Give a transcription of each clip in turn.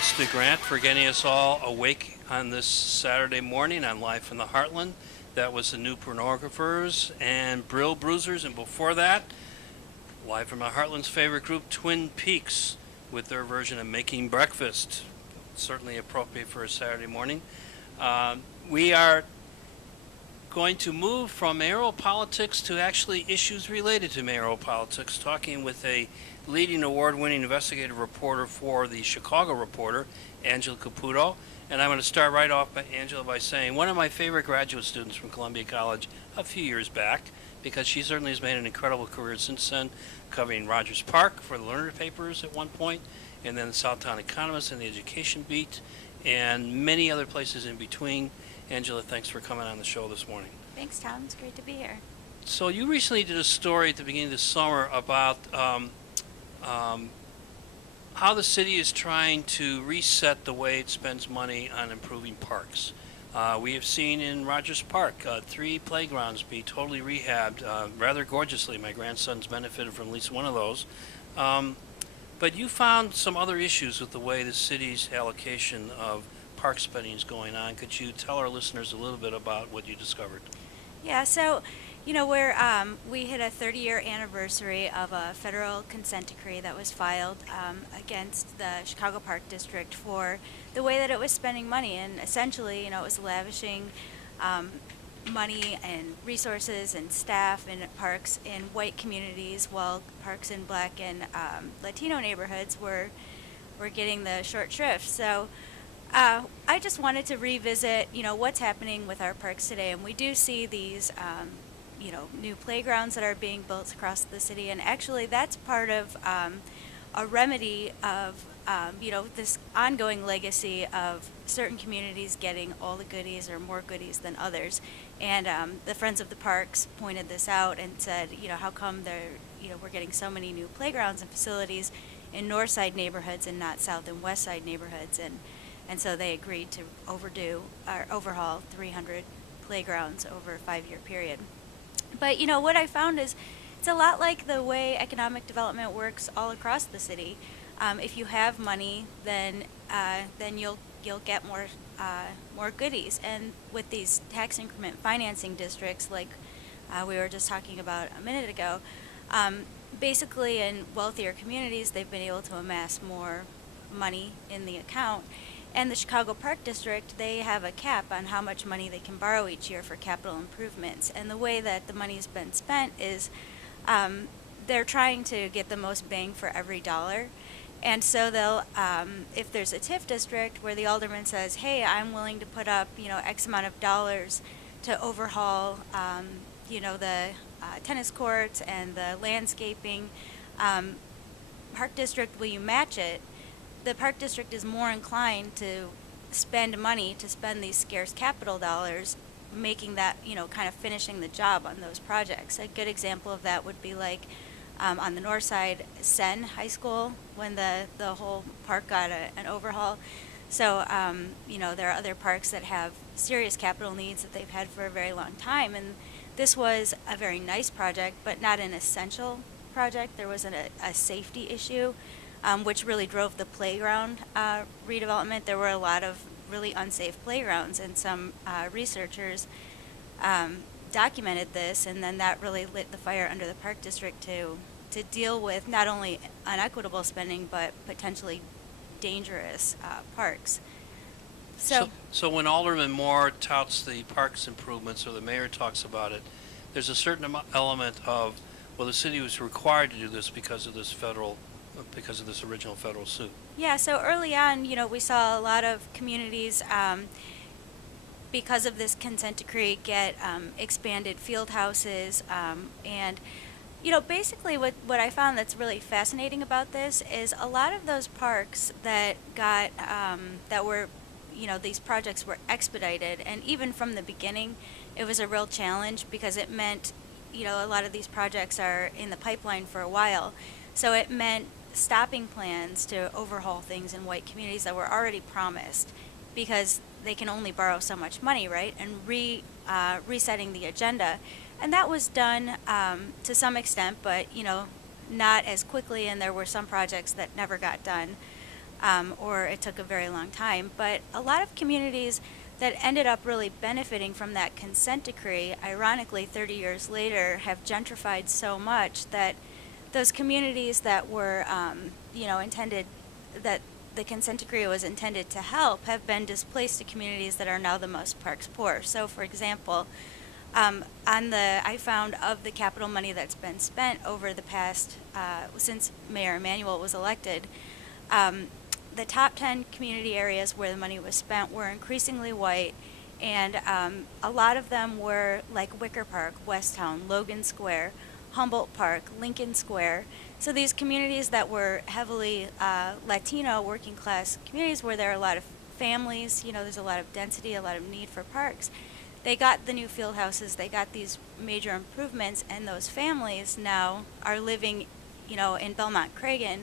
Thanks to Grant for getting us all awake on this Saturday morning on Live from the Heartland. That was the New Pornographers and Brill Bruisers, and before that, Live from the Heartland's favorite group, Twin Peaks, with their version of Making Breakfast. Certainly appropriate for a Saturday morning. We are going to move from mayoral politics to actually issues related to mayoral politics, talking with a leading award-winning investigative reporter for the Chicago Reporter, Angela Caputo. And I'm going to start right off, Angela, by saying one of my favorite graduate students from Columbia College a few years back, because she certainly has made an incredible career since then, covering Rogers Park for the Learner papers at one point, and then the Southtown Economist and the Education Beat, and many other places in between. Angela, thanks for coming on the show this morning. Thanks, Tom. It's great to be here. So you recently did a story at the beginning of the summer about how the city is trying to reset the way it spends money on improving parks. We have seen in Rogers Park 3 playgrounds be totally rehabbed rather gorgeously. My grandson's benefited from at least one of those. But you found some other issues with the way the city's allocation of park spending is going on. Could you tell our listeners a little bit about what you discovered? Yeah, so, we hit a 30-year anniversary of a federal consent decree that was filed against the Chicago Park District for the way that it was spending money. And essentially, it was lavishing money and resources and staff in parks in white communities, while parks in black and Latino neighborhoods were getting the short shrift. So I just wanted to revisit, what's happening with our parks today. And we do see these, new playgrounds that are being built across the city. And actually, that's part of a remedy of, this ongoing legacy of certain communities getting all the goodies or more goodies than others. And the Friends of the Parks pointed this out and said, how come we're getting so many new playgrounds and facilities in north side neighborhoods and not south and west side neighborhoods. And so they agreed to overhaul 300 playgrounds over a 5-year period. But what I found is it's a lot like the way economic development works all across the city. If you have money, then you'll get more goodies. And with these tax increment financing districts, like we were just talking about a minute ago, basically in wealthier communities, they've been able to amass more money in the account. And the Chicago Park District, they have a cap on how much money they can borrow each year for capital improvements. And the way that the money's been spent is they're trying to get the most bang for every dollar. And so they'll, if there's a TIF district where the alderman says, hey, I'm willing to put up, X amount of dollars to overhaul, the tennis courts and the landscaping, Park District, will you match it? The Park District is more inclined to spend money to spend these scarce capital dollars, making that, kind of finishing the job on those projects. A good example of that would be like on the north side, Sen High School, when the whole park got an overhaul. So, there are other parks that have serious capital needs that they've had for a very long time. And this was a very nice project, but not an essential project. There was a safety issue. Which really drove the playground redevelopment. There were a lot of really unsafe playgrounds, and some researchers documented this, and then that really lit the fire under the Park District to deal with not only unequitable spending, but potentially dangerous parks. So when Alderman Moore touts the parks improvements, or the mayor talks about it, there's a certain element of, well, the city was required to do this because of this original federal suit. Yeah, so early on, we saw a lot of communities, because of this consent decree, get expanded field houses. And, basically what I found that's really fascinating about this is a lot of those parks that got, that were, these projects were expedited. And even from the beginning, it was a real challenge because it meant, a lot of these projects are in the pipeline for a while. So it meant stopping plans to overhaul things in white communities that were already promised, because they can only borrow so much money, right? And resetting the agenda. And that was done to some extent, but not as quickly, and there were some projects that never got done. or it took a very long time. But a lot of communities that ended up really benefiting from that consent decree, ironically, 30 years later, have gentrified so much that those communities that were, intended, that the consent decree was intended to help, have been displaced to communities that are now the most parks poor. So, for example, I found of the capital money that's been spent over the past, since Mayor Emanuel was elected, the top 10 community areas where the money was spent were increasingly white, and a lot of them were like Wicker Park, Westtown, Logan Square, Humboldt Park, Lincoln Square. So these communities that were heavily Latino working class communities where there are a lot of families, there's a lot of density, a lot of need for parks. They got the new field houses, they got these major improvements, and those families now are living, in Belmont Cragen,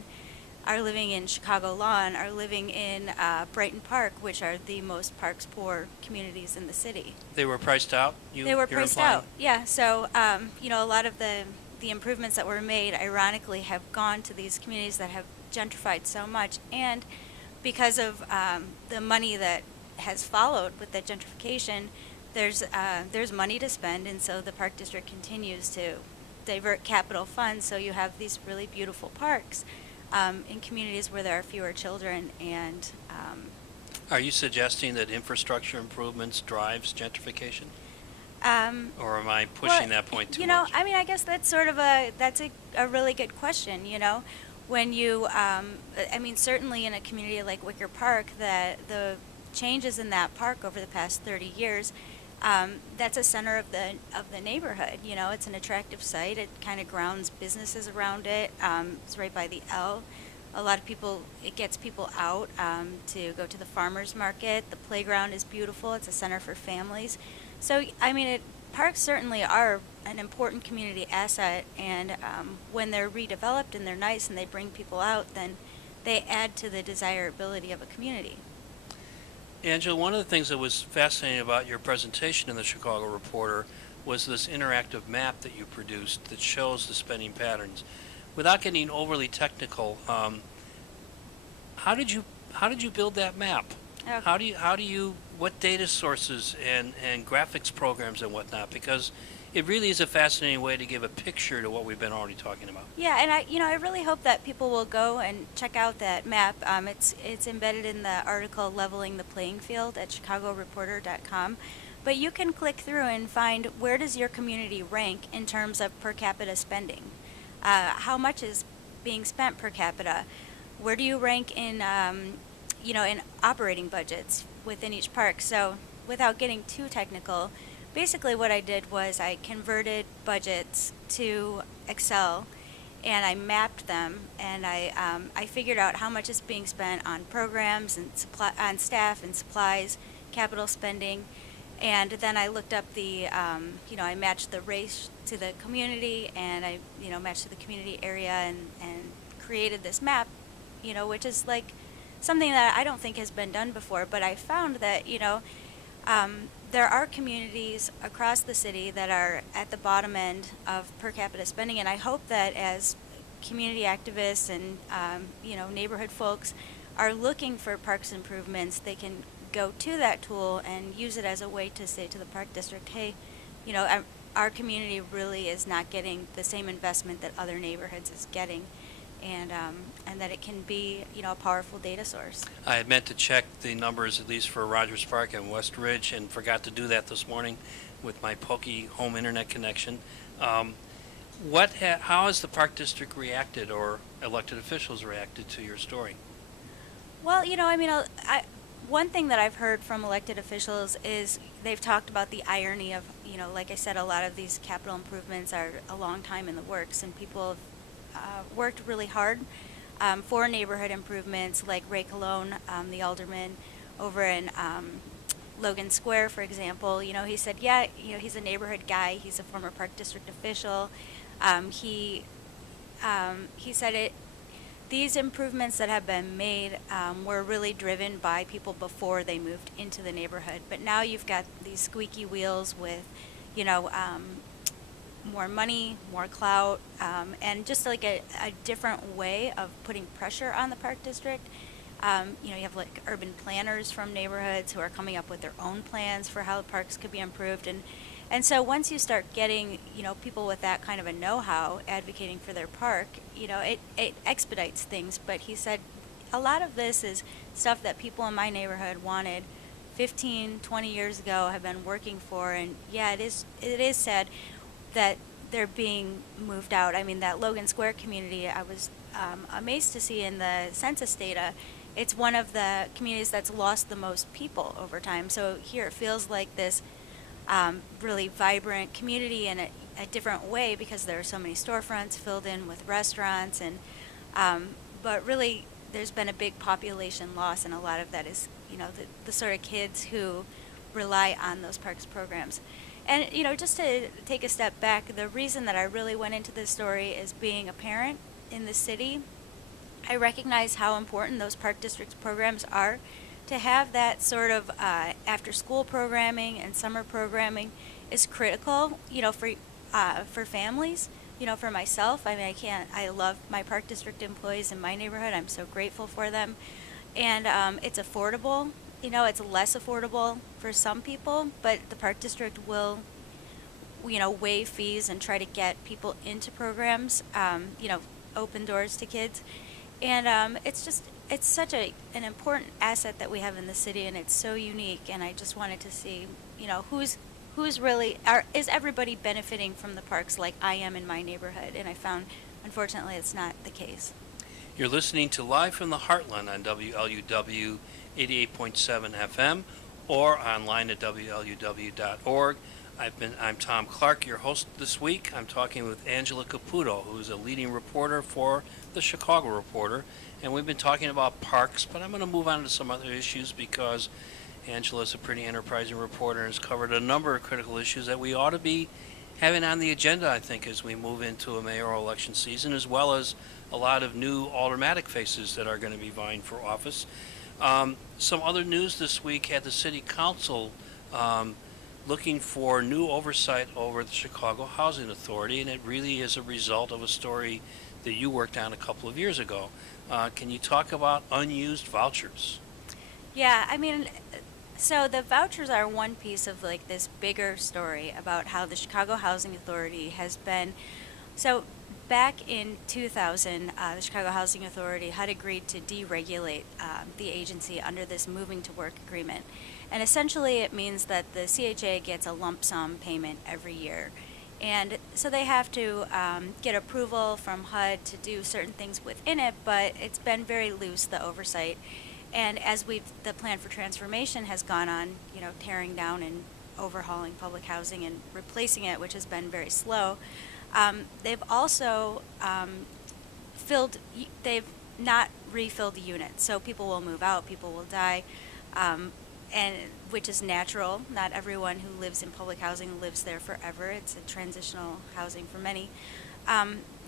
are living in Chicago Lawn, are living in Brighton Park, which are the most parks poor communities in the city. They were priced out? They were priced out, yeah. So, a lot of the improvements that were made, ironically, have gone to these communities that have gentrified so much. And because of the money that has followed with the gentrification, there's money to spend, and so the park district continues to divert capital funds, so you have these really beautiful parks in communities where there are fewer children. And Are you suggesting that infrastructure improvements drives gentrification? Or am I pushing that point too much? I guess that's sort of a really good question. When you, certainly in a community like Wicker Park, that the changes in that park over the past 30 years, that's a center of the neighborhood. It's an attractive site. It kind of grounds businesses around it. It's right by the L. A lot of people, it gets people out to go to the farmers market. The playground is beautiful. It's a center for families. So, parks certainly are an important community asset, and when they're redeveloped and they're nice and they bring people out, then they add to the desirability of a community. Angela, one of the things that was fascinating about your presentation in the Chicago Reporter was this interactive map that you produced that shows the spending patterns. Without getting overly technical, how did you build that map? Okay. How do you what data sources and graphics programs and whatnot? Because it really is a fascinating way to give a picture to what we've been already talking about. Yeah, and I really hope that people will go and check out that map. It's embedded in the article "Leveling the Playing Field" at ChicagoReporter.com. But you can click through and find where does your community rank in terms of per capita spending. How much is being spent per capita? Where do you rank in in operating budgets within each park? So without getting too technical, basically what I did was I converted budgets to Excel, and I mapped them, and I figured out how much is being spent on programs and on staff and supplies, capital spending, and then I looked up I matched the race to the community, and I matched to the community area, and created this map, which is like something that I don't think has been done before. But I found that there are communities across the city that are at the bottom end of per capita spending, and I hope that as community activists and neighborhood folks are looking for parks improvements, they can go to that tool and use it as a way to say to the park district, hey, our community really is not getting the same investment that other neighborhoods is getting, and that it can be a powerful data source. I had meant to check the numbers at least for Rogers Park and West Ridge, and forgot to do that this morning with my pokey home internet connection. How has the park district reacted, or elected officials reacted to your story? Well, one thing that I've heard from elected officials is they've talked about the irony of, like I said, a lot of these capital improvements are a long time in the works, and people have worked really hard for neighborhood improvements, like Ray Colon, the alderman over in Logan Square, for example. He said, he's a neighborhood guy. He's a former park district official. He said these improvements that have been made were really driven by people before they moved into the neighborhood. But now you've got these squeaky wheels with, more money, more clout, and just like a different way of putting pressure on the park district. You have like urban planners from neighborhoods who are coming up with their own plans for how parks could be improved. And so once you start getting, people with that kind of a know-how advocating for their park, it expedites things. But he said a lot of this is stuff that people in my neighborhood wanted 15, 20 years ago, have been working for. And yeah, it is sad that they're being moved out. I mean, that Logan Square community, I was amazed to see in the census data, it's one of the communities that's lost the most people over time. So here it feels like this really vibrant community in a different way because there are so many storefronts filled in with restaurants. But really, there's been a big population loss, and a lot of that is, the sort of kids who rely on those parks programs. And, just to take a step back, the reason that I really went into this story is being a parent in the city. I recognize how important those park districts programs are. To have that sort of after-school programming and summer programming is critical, for families. For myself, I mean, I love my park district employees in my neighborhood. I'm so grateful for them. And it's affordable. It's less affordable for some people, but the park district will, waive fees and try to get people into programs, open doors to kids. And it's such an important asset that we have in the city, and it's so unique. And I just wanted to see, who's really, is everybody benefiting from the parks like I am in my neighborhood? And I found, unfortunately, it's not the case. You're listening to Live from the Heartland on WLUW 88.7 FM or online at WLUW.org. I'm Tom Clark, your host this week. I'm talking with Angela Caputo, who's a leading reporter for the Chicago Reporter, and we've been talking about parks, but I'm going to move on to some other issues because Angela's a pretty enterprising reporter and has covered a number of critical issues that we ought to be having on the agenda, I think, as we move into a mayoral election season, as well as a lot of new aldermanic faces that are going to be vying for office. Some other news this week had the City Council looking for new oversight over the Chicago Housing Authority, and it really is a result of a story that you worked on a couple of years ago. Can you talk about unused vouchers? Yeah, I mean, so the vouchers are one piece of like this bigger story about how the Chicago Housing Authority has been. So back in 2000, the Chicago Housing Authority had agreed to deregulate the agency under this moving to work agreement. And essentially it means that the CHA gets a lump sum payment every year. And so they have to get approval from HUD to do certain things within it, but it's been very loose, the oversight. And as the plan for transformation has gone on, tearing down and overhauling public housing and replacing it, which has been very slow, they've also they've not refilled the units. So people will move out, people will die, and which is natural. Not everyone who lives in public housing lives there forever. It's a transitional housing for many.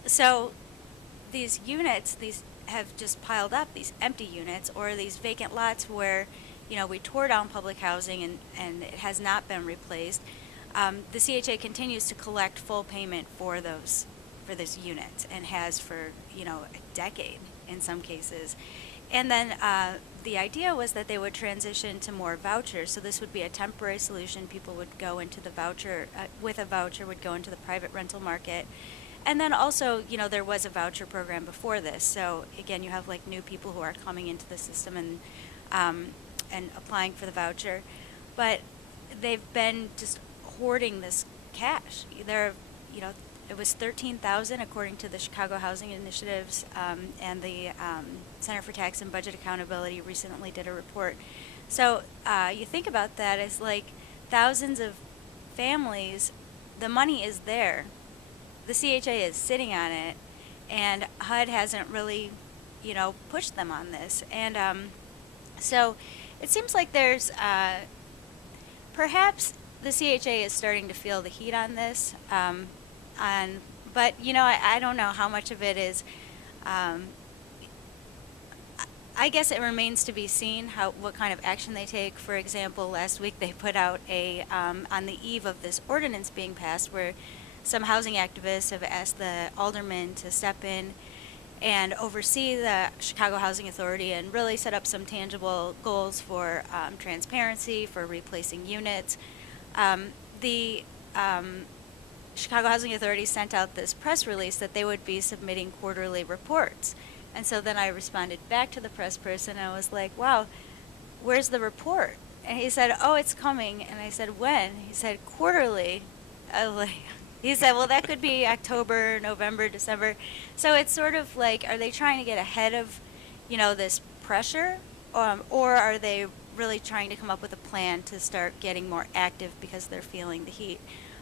So these units, these have just piled up, these empty units or these vacant lots where, we tore down public housing and it has not been replaced. The CHA continues to collect full payment for those units and has for, a decade in some cases. And then the idea was that they would transition to more vouchers. So this would be a temporary solution. People would go into the voucher, with a voucher, would go into the private rental market. And then also, there was a voucher program before this. So again, you have like new people who are coming into the system and applying for the voucher. But they've been just hoarding this cash. It was $13,000 according to the Chicago Housing Initiatives, and the Center for Tax and Budget Accountability recently did a report. So you think about that as like thousands of families, the money is there. The CHA is sitting on it, and HUD hasn't really, pushed them on this. And so it seems like there's perhaps the CHA is starting to feel the heat on this. But I don't know how much of it is. I guess it remains to be seen what kind of action they take. For example, last week they put out on the eve of this ordinance being passed, where some housing activists have asked the aldermen to step in and oversee the Chicago Housing Authority and really set up some tangible goals for transparency, for replacing units. The Chicago Housing Authority sent out this press release that they would be submitting quarterly reports. And so then I responded back to the press person, and I was like, wow, where's the report? And he said, oh, it's coming. And I said, when? He said, quarterly. I was like, he said, well, that could be October, November, December. So it's sort of like, are they trying to get ahead of, this pressure? Or are they really trying to come up with a plan to start getting more active because they're feeling the heat?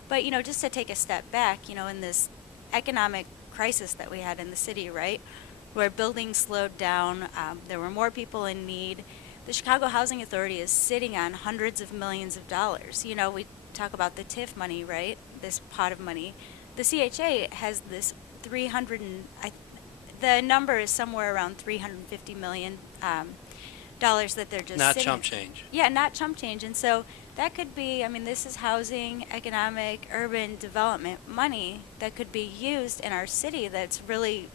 But, just to take a step back, in this economic crisis that we had in the city, right, where buildings slowed down, there were more people in need. The Chicago Housing Authority is sitting on hundreds of millions of dollars. We talk about the TIF money, right, this pot of money. The CHA has this the number is somewhere around $350 million dollars that they're just Not sitting. chump change. Yeah, not chump change. And so that could be, this is housing, economic, urban development money that could be used in our city that's really,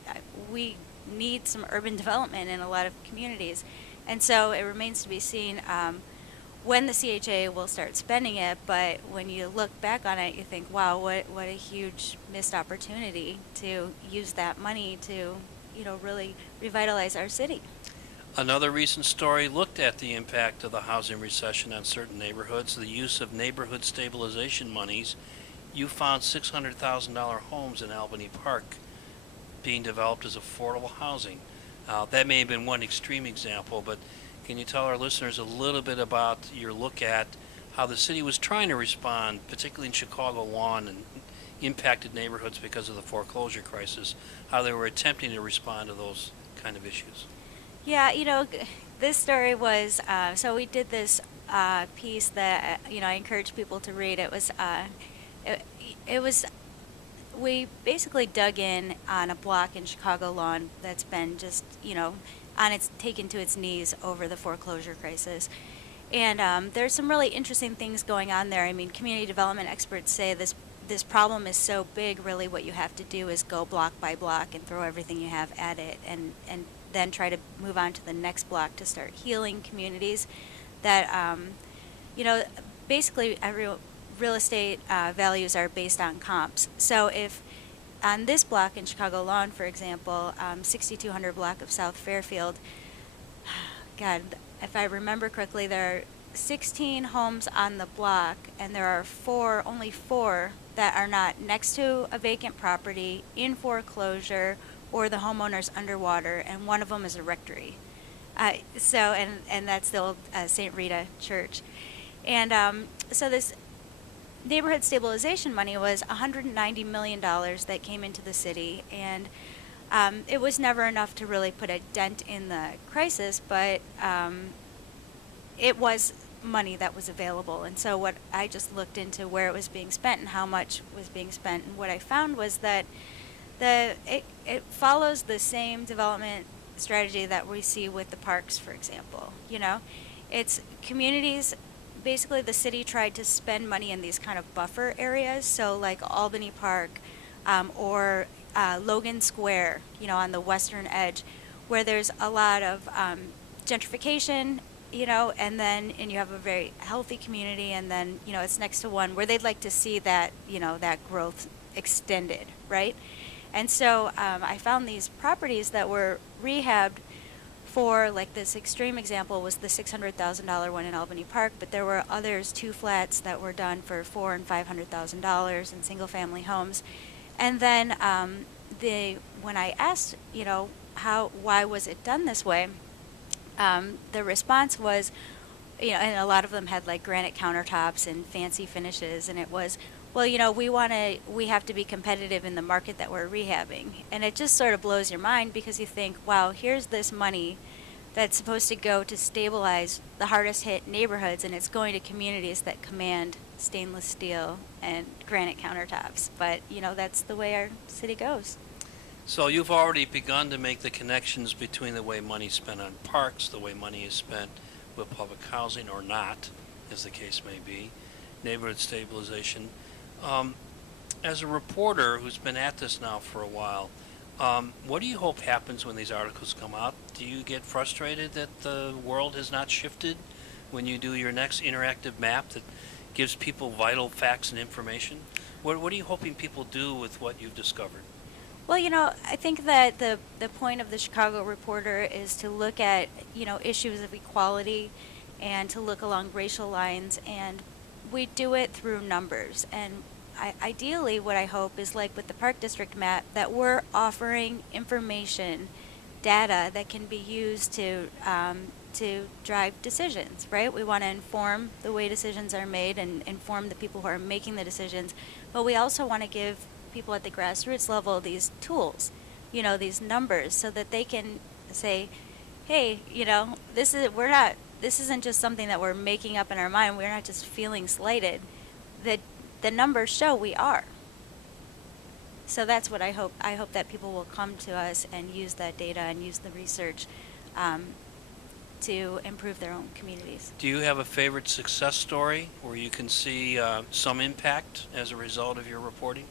we need some urban development in a lot of communities. And so it remains to be seen when the CHA will start spending it, but when you look back on it, you think, wow, what a huge missed opportunity to use that money to, really revitalize our city. Another recent story looked at the impact of the housing recession on certain neighborhoods, the use of neighborhood stabilization monies. You found $600,000 homes in Albany Park being developed as affordable housing. That may have been one extreme example, but can you tell our listeners a little bit about your look at how the city was trying to respond, particularly in Chicago Lawn and impacted neighborhoods because of the foreclosure crisis, how they were attempting to respond to those kind of issues? Yeah, this story was, so we did this piece that, I encourage people to read. It was, we basically dug in on a block in Chicago Lawn that's been just, taken to its knees over the foreclosure crisis. And there's some really interesting things going on there. Community development experts say this problem is so big, really what you have to do is go block by block and throw everything you have at it and then try to move on to the next block to start healing communities that, basically every real estate values are based on comps. So if on this block in Chicago Lawn, for example, 6200 block of South Fairfield, God, if I remember correctly, there are 16 homes on the block, and there are only four that are not next to a vacant property, in foreclosure, or the homeowner's underwater, and one of them is a rectory. And that's the old St. Rita Church. And so this neighborhood stabilization money was $190 million that came into the city, and it was never enough to really put a dent in the crisis, but it was money that was available. And so what I just looked into where it was being spent and how much was being spent, and what I found was that it follows the same development strategy that we see with the parks, for example. It's communities. Basically, the city tried to spend money in these kind of buffer areas, so like Albany Park or Logan Square, on the western edge, where there's a lot of gentrification, and you have a very healthy community, and then, it's next to one where they'd like to see that, that growth extended, right? And so I found these properties that were rehabbed for, like, this extreme example was the $600,000 one in Albany Park, but there were others, 2 flats that were done for $400,000 and $500,000 in single-family homes. And then when I asked, why was it done this way, the response was, and a lot of them had like granite countertops and fancy finishes, and it was, well, we have to be competitive in the market that we're rehabbing. And it just sort of blows your mind because you think, wow, here's this money that's supposed to go to stabilize the hardest hit neighborhoods, and it's going to communities that command stainless steel and granite countertops. But, that's the way our city goes. So you've already begun to make the connections between the way money is spent on parks, the way money is spent with public housing or not, as the case may be, neighborhood stabilization. As a reporter who's been at this now for a while, What do you hope happens when these articles come out? Do you get frustrated that the world has not shifted when you do your next interactive map that gives people vital facts and information? What are you hoping people do with what you've discovered? Well, I think that the point of the Chicago Reporter is to look at, issues of equality and to look along racial lines, and we do it through numbers. And ideally, what I hope is like with the Park District map, that we're offering information, data that can be used to drive decisions, right? We want to inform the way decisions are made and inform the people who are making the decisions, but we also want to give people at the grassroots level these tools, these numbers, so that they can say, hey, this isn't just something that we're making up in our mind. We're not just feeling slighted. The numbers show we are. So that's what I hope. I hope that people will come to us and use that data and use the research to improve their own communities. Do you have a favorite success story where you can see some impact as a result of your reporting?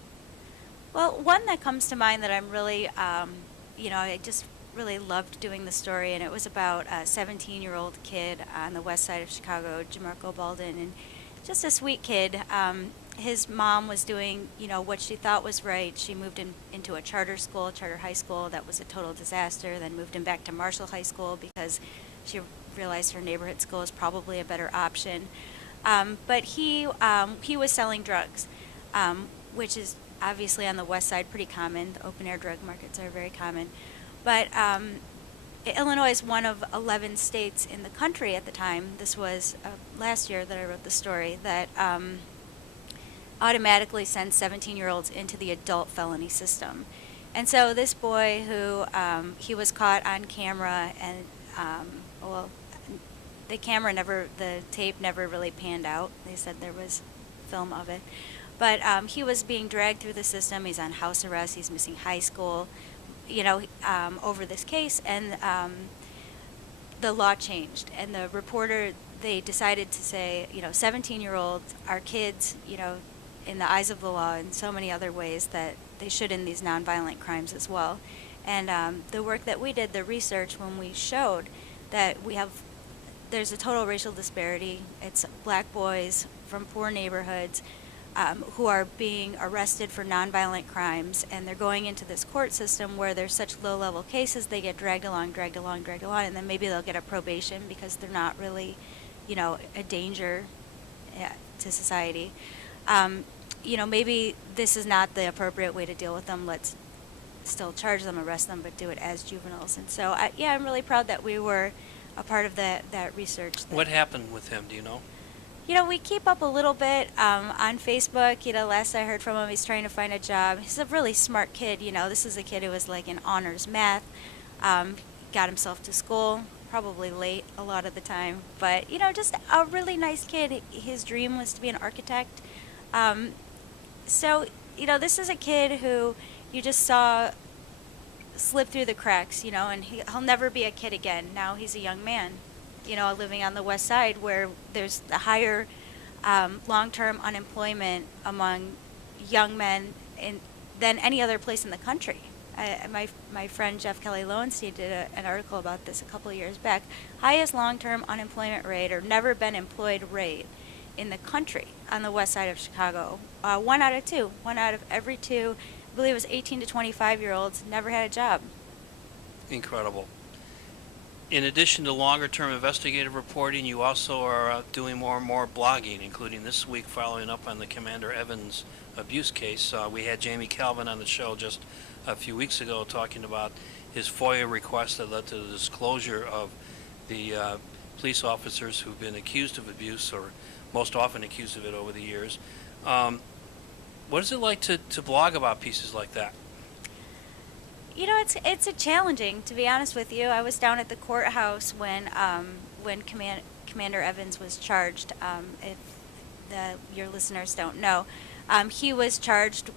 Well, one that comes to mind that I'm really, I just really loved doing the story, and it was about a 17-year-old kid on the west side of Chicago, Jamarco Baldwin, and just a sweet kid. His mom was doing, what she thought was right. She moved him into a charter high school. That was a total disaster. Then moved him back to Marshall High School because she realized her neighborhood school is probably a better option. But he was selling drugs, which is obviously on the west side pretty common. The open air drug markets are very common. But Illinois is one of 11 states in the country at the time. This was last year that I wrote the story, that automatically sends 17-year-olds into the adult felony system. And so this boy who, he was caught on camera, and the tape never really panned out. They said there was film of it. But he was being dragged through the system. He's on house arrest. He's missing high school, over this case. And the law changed. And the reporter, they decided to say, 17-year-olds are kids, in the eyes of the law in so many other ways that they should in these nonviolent crimes as well. And the work that we did, the research, when we showed that there's a total racial disparity. It's black boys from poor neighborhoods who are being arrested for nonviolent crimes, and they're going into this court system where there's such low-level cases, they get dragged along, and then maybe they'll get a probation because they're not really, a danger to society. Maybe this is not the appropriate way to deal with them. Let's still charge them, arrest them, but do it as juveniles. And so, I'm really proud that we were a part of that research. What happened with him, do you know? We keep up a little bit on Facebook. Last I heard from him, he's trying to find a job. He's a really smart kid. This is a kid who was like in honors math, got himself to school, probably late a lot of the time. But, just a really nice kid. His dream was to be an architect. So, this is a kid who you just saw slip through the cracks, and he'll never be a kid again. Now he's a young man, living on the west side where there's a higher long-term unemployment among young men than any other place in the country. My friend Jeff Kelly Lowenstein did an article about this a couple of years back. Highest long-term unemployment rate, or never been employed rate, in the country on the west side of Chicago. 1 out of every two, I believe it was 18 to 25-year-olds, never had a job. Incredible. In addition to longer-term investigative reporting, you also are doing more and more blogging, including this week following up on the Commander Evans abuse case. We had Jamie Calvin on the show just a few weeks ago talking about his FOIA request that led to the disclosure of the police officers who've been accused of abuse, or most often accused of it over the years. What is it like to blog about pieces like that? It's a challenging, to be honest with you. I was down at the courthouse when Commander Evans was charged. If your listeners don't know, he was charged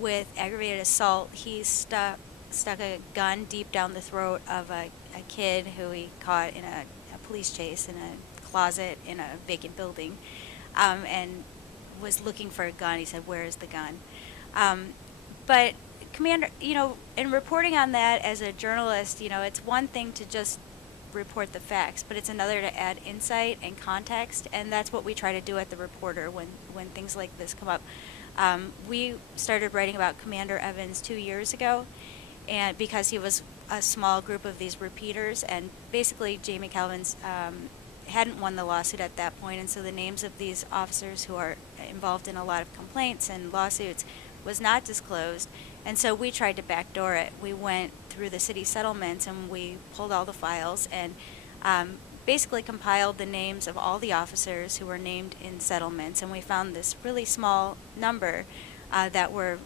with aggravated assault. He stuck a gun deep down the throat of a kid who he caught in a police chase in a closet in a vacant building, and was looking for a gun. He said, "Where is the gun?" But Commander, in reporting on that as a journalist, it's one thing to just report the facts, but it's another to add insight and context, and that's what we try to do at the Reporter when things like this come up. We started writing about Commander Evans 2 years ago, and because he was a small group of these repeaters, and basically Jamie Calvin's hadn't won the lawsuit at that point, and so the names of these officers who are involved in a lot of complaints and lawsuits was not disclosed, and so we tried to backdoor it. We went through the city settlements and we pulled all the files and basically compiled the names of all the officers who were named in settlements, and we found this really small number that were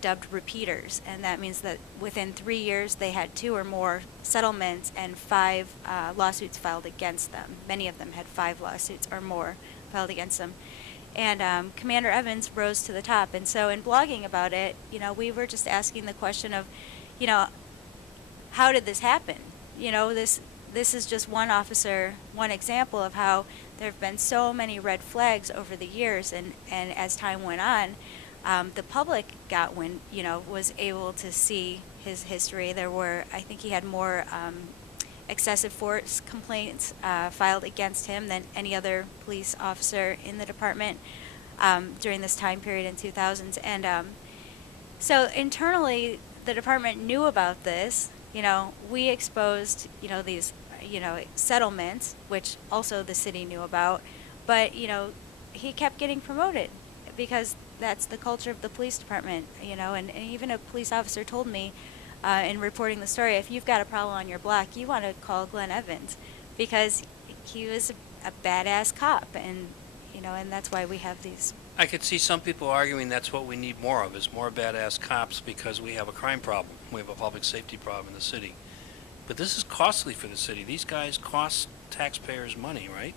dubbed repeaters, and that means that within 3 years they had 2 or more settlements and 5 lawsuits filed against them. Many of them had 5 lawsuits or more filed against them. And Commander Evans rose to the top. And so in blogging about it, we were just asking the question of, how did this happen? This is just one officer, one example of how there have been so many red flags over the years, and as time went on, the public got was able to see his history. I think he had more excessive force complaints filed against him than any other police officer in the department during this time period in 2000s. And so internally, the department knew about this. We exposed, these, settlements, which also the city knew about, but, he kept getting promoted because that's the culture of the police department, and even a police officer told me in reporting the story, if you've got a problem on your block, you want to call Glenn Evans because he was a badass cop, and and that's why we have these. I could see some people arguing that's what we need more of, is more badass cops, because we have a crime problem. We have a public safety problem in the city. But this is costly for the city. These guys cost taxpayers money, right?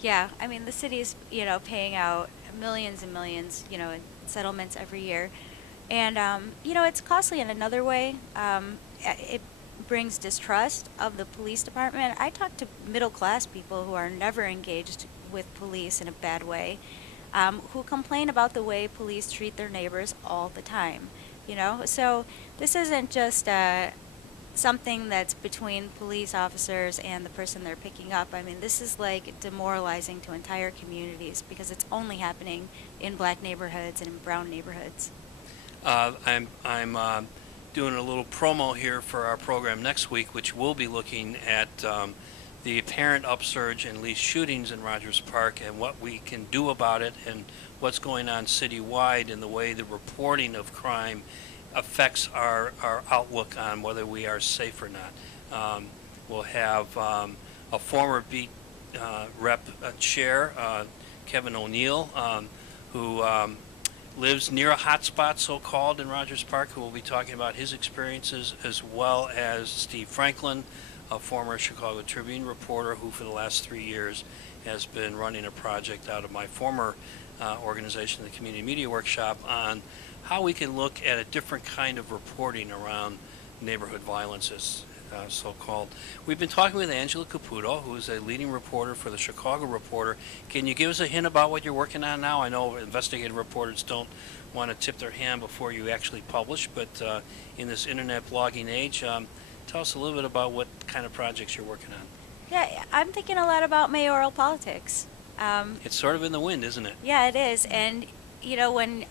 Yeah, I mean, the city's, paying out millions and millions, in settlements every year. And, it's costly in another way. It brings distrust of the police department. I talk to middle-class people who are never engaged with police in a bad way, who complain about the way police treat their neighbors all the time, So this isn't just something that's between police officers and the person they're picking up. I mean, this is like demoralizing to entire communities because it's only happening in black neighborhoods and in brown neighborhoods. I'm doing a little promo here for our program next week, which will be looking at the apparent upsurge in least shootings in Rogers Park and what we can do about it, and what's going on citywide in the way the reporting of crime affects our outlook on whether we are safe or not. We'll have a former beat rep chair, Kevin O'Neill, who lives near a hotspot, so-called, in Rogers Park, who will be talking about his experiences, as well as Steve Franklin, a former Chicago Tribune reporter who for the last 3 years has been running a project out of my former organization, the Community Media Workshop, on how we can look at a different kind of reporting around neighborhood violence, as so-called. We've been talking with Angela Caputo, who is a leading reporter for the Chicago Reporter. Can you give us a hint about what you're working on now? I know investigative reporters don't want to tip their hand before you actually publish, but in this internet blogging age, tell us a little bit about what kind of projects you're working on. Yeah, I'm thinking a lot about mayoral politics. It's sort of in the wind, isn't it? Yeah, it is. And, when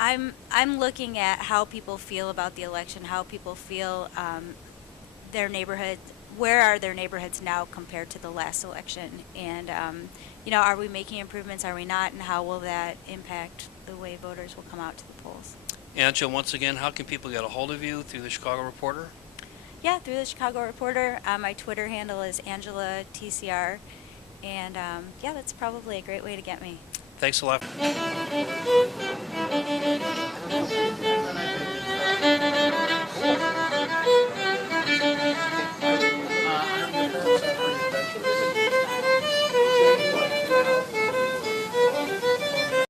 I'm looking at how people feel about the election, how people feel their neighborhood, where are their neighborhoods now compared to the last election? And, are we making improvements, are we not? And how will that impact the way voters will come out to the polls? Angela, once again, how can people get a hold of you? Through the Chicago Reporter? Yeah, through the Chicago Reporter. My Twitter handle is AngelaTCR. And, that's probably a great way to get me. Thanks a lot. Cool.